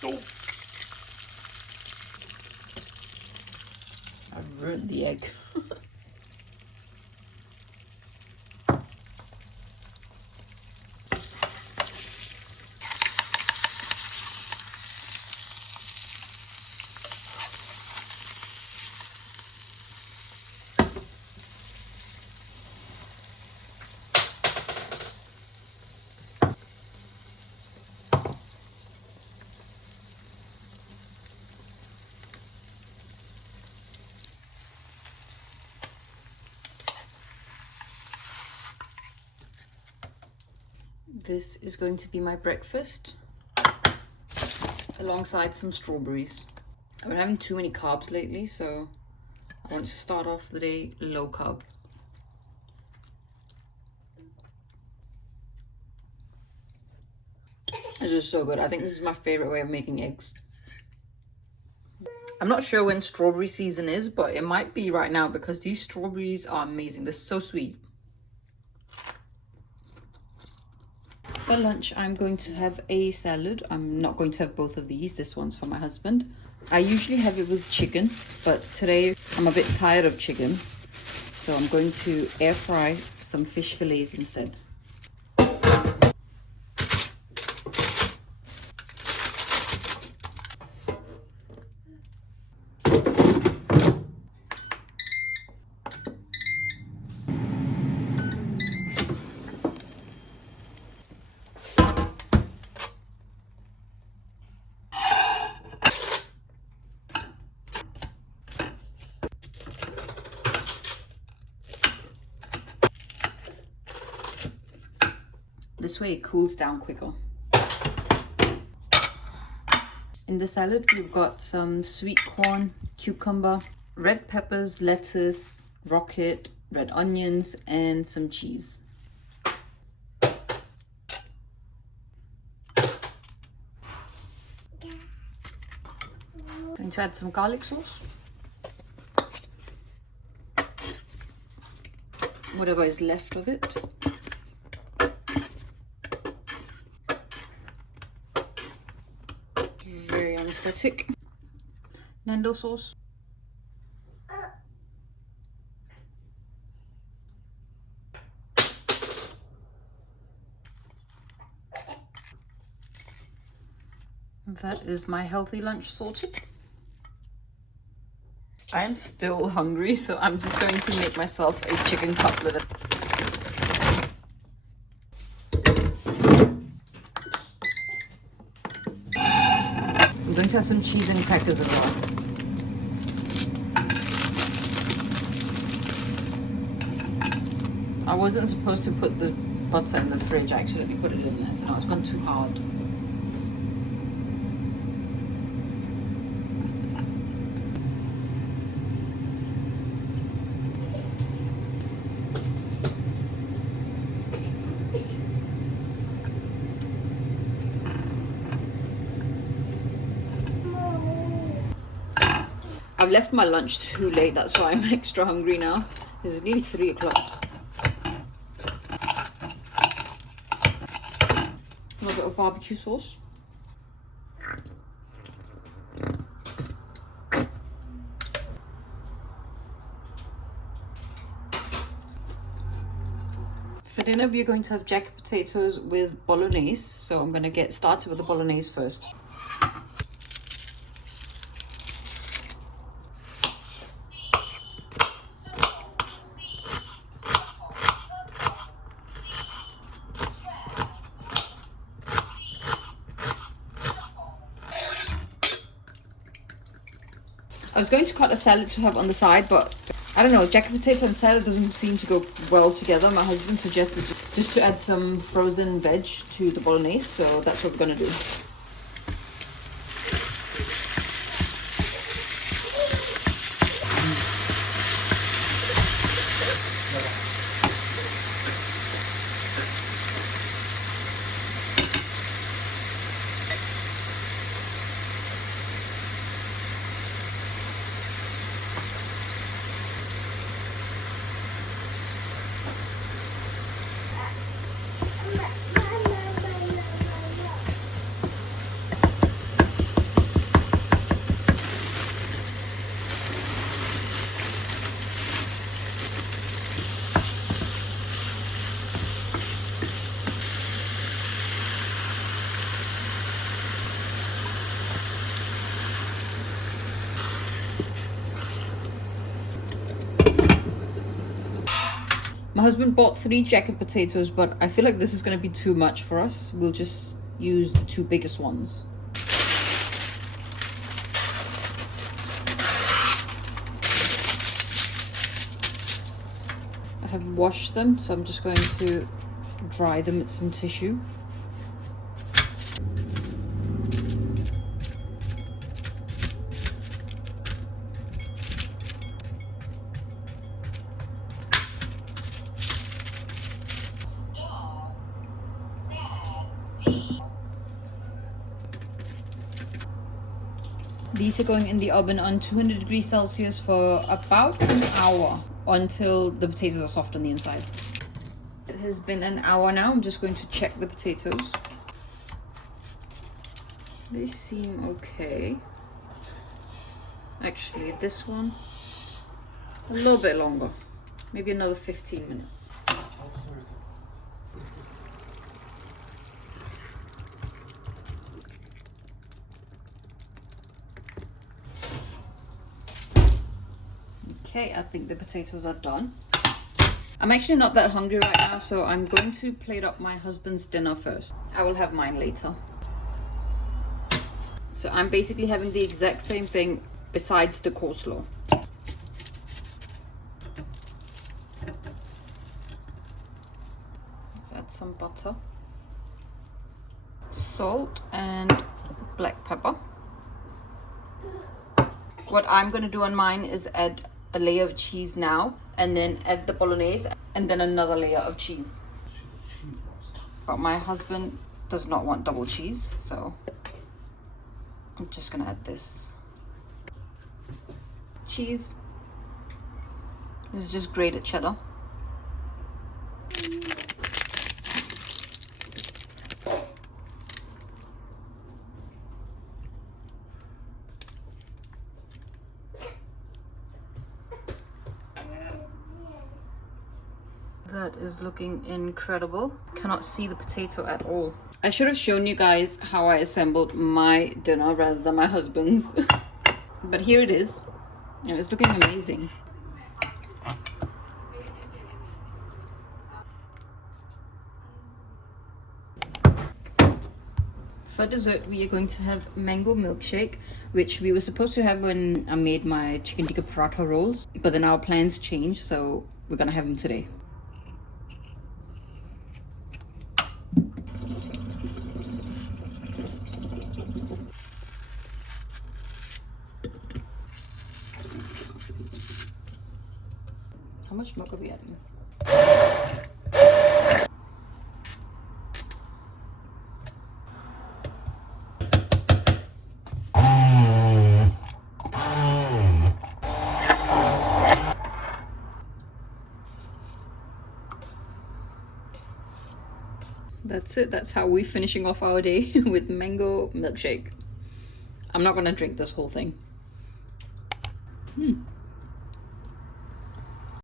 Oh. I've ruined the egg. This is going to be my breakfast alongside some strawberries. I've been having too many carbs lately, so I want to start off the day low carb. This is so good. I think this is my favorite way of making eggs. I'm not sure when strawberry season is, but it might be right now because these strawberries are amazing. They're so sweet. For lunch, I'm going to have a salad. I'm not going to have both of these. This one's for my husband. I usually have it with chicken, but today I'm a bit tired of chicken. So I'm going to air fry some fish fillets instead. This way it cools down quicker. In the salad, we've got some sweet corn, cucumber, red peppers, lettuce, rocket, red onions, and some cheese. Going to add some garlic sauce. Whatever is left of it. Very anesthetic. Nando sauce. That is my healthy lunch sorted. I am still hungry, so I'm just going to make myself a chicken cutlet. I'm going to have some cheese and crackers as well. I wasn't supposed to put the butter in the fridge. I accidentally put it in there, so now it's gone too hard. I've left my lunch too late, that's why I'm extra hungry now. It's nearly 3 o'clock. A little bit of barbecue sauce. For dinner, we're going to have jacket potatoes with bolognese. So I'm going to get started with the bolognese first. I was going to cut a salad to have on the side, but I don't know, jacket potato and salad doesn't seem to go well together. My husband suggested just to add some frozen veg to the bolognese, so that's what we're going to do. My husband bought 3 jacket potatoes, but I feel like this is going to be too much for us. We'll just use the 2 biggest ones. I have washed them, so I'm just going to dry them with some tissue. These are going in the oven on 200 degrees Celsius for about an hour until the potatoes are soft on the inside. It has been an hour now. I'm just going to check the potatoes. They seem okay. Actually, this one a little bit longer, maybe another 15 minutes. Okay, I think the potatoes are done. I'm actually not that hungry right now, so I'm going to plate up my husband's dinner first. I will have mine later. So I'm basically having the exact same thing besides the coleslaw. Let's add some butter, salt, and black pepper. What I'm going to do on mine is add a layer of cheese now, and then add the bolognese, and then another layer of cheese. But my husband does not want double cheese, so I'm just gonna add this cheese. This is just grated cheddar. That is looking incredible. Cannot see the potato at all. I should have shown you guys how I assembled my dinner rather than my husband's. But here it is. It's looking amazing. For dessert, we are going to have mango milkshake, which we were supposed to have when I made my chicken tikka paratha rolls, but then our plans changed, so we're gonna have them today. How much milk are we adding? That's it. That's how we're finishing off our day with mango milkshake. I'm not gonna drink this whole thing.